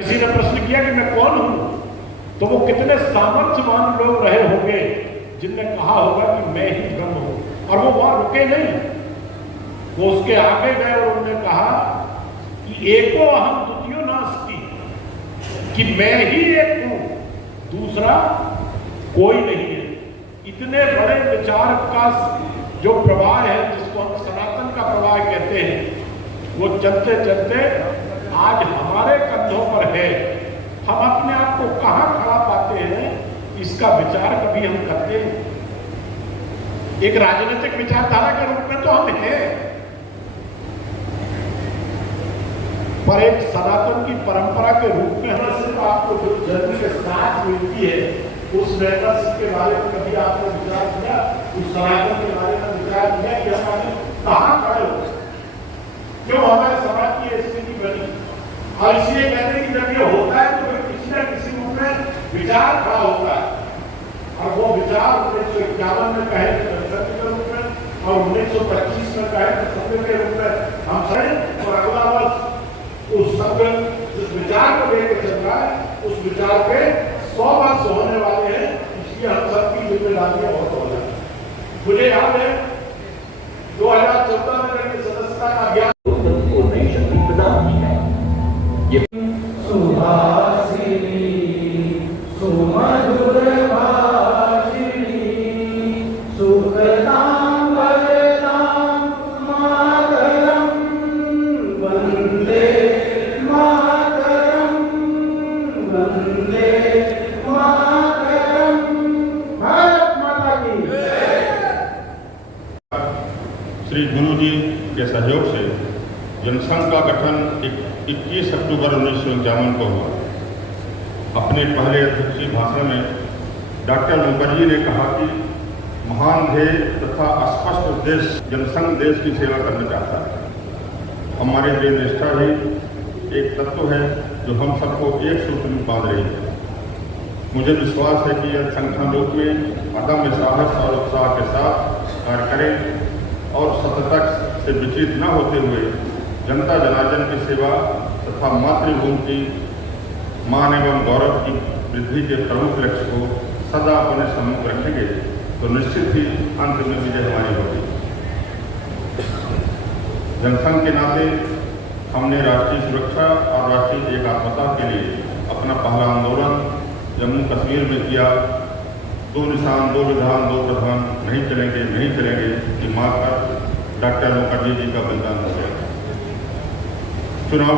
किसी ने प्रश्न किया कि मैं कौन हूं, तो वो कितने सामर्थ्यवान लोग रहे होंगे जिनने कहा होगा कि मैं ही ब्रह्म हूं। और वो वहां रुके नहीं, वो उसके आगे गए और उन्होंने कहा कि एको अहम द्वितीयो नास्ति, कि मैं ही एक हूं, दूसरा कोई नहीं है। इतने बड़े विचार का जो प्रवाह है, जिसको हम सनातन का प्रवाह कहते हैं, वो चलते चलते आज हमारे कंधों पर है। हम अपने आप को कहां खड़ा पाते हैं, इसका विचार कभी हम करते हैं? एक राजनीतिक विचारधारा के रूप में तो हम हैं, पर एक सनातन की परंपरा के रूप में हम सिर्फ आपको जो जन्म के साथ मिलती है, उस मेंबरशिप के बारे में कभी आपने विचार किया? उस सनातन के बारे में विचार किया कि हम कहां खड़े हो, क्यों हमारे समाज की स्थिति बनी? और इसलिए कहते हैं कि जब ये होता है तो किसी न किसी रूप में विचार खड़ा होता है। और वो विचार 1951 में कहे सत्य के रूप में, और 1925 में कहे सत्य के रूप में हम सही। और अगला वर्ष उस सत्य जिस विचार को लेकर चल रहा है, उस विचार पे 100 वर्ष होने वाले हैं। इसलिए हम सबकी जिम्मेदारियां बहुत हो जाती। मुझे याद है 2014 में मेरी सदस्यता का अभियान को नई शक्ति प्रदान की है। ये सुहासिनी सुमधुर भाषिणी सुखदां वरदां मातरं वन्दे मातरं वन्दे मातरं। भारत माता की जय। श्री गुरु जी के सहयोग से जनसंघ का गठन 21 अक्टूबर 1951 को हुआ। अपने पहले अध्यक्षीय भाषण में डॉक्टर मुखर्जी ने कहा कि महान ध्येय तथा स्पष्ट उद्देश्य जनसंघ देश की सेवा करना चाहता है। हमारी देह निष्ठा भी एक तत्व है जो हम सबको एक सूत्र में बांध रही है। मुझे विश्वास है कि यह संगठन रूप में अदम्य साहस और उत्साह के साथ कार्य करें और सततता से विचलित न होते हुए जनता जनार्दन की सेवा तथा मातृभूमि की मान एवं गौरव की वृद्धि के प्रमुख लक्ष्य को सदा अपने सम्मुख रखेंगे तो निश्चित ही अंत में विजय हमारी होगी। जनसंघ के नाते हमने राष्ट्रीय सुरक्षा और राष्ट्रीय एकात्मता के लिए अपना पहला आंदोलन जम्मू कश्मीर में किया। 2 निशान 2 विधान 2 प्रधान नहीं चलेंगे नहीं चलेंगे की मांग पर डॉक्टर मुखर्जी जी का बलिदान हो गया। चुनाव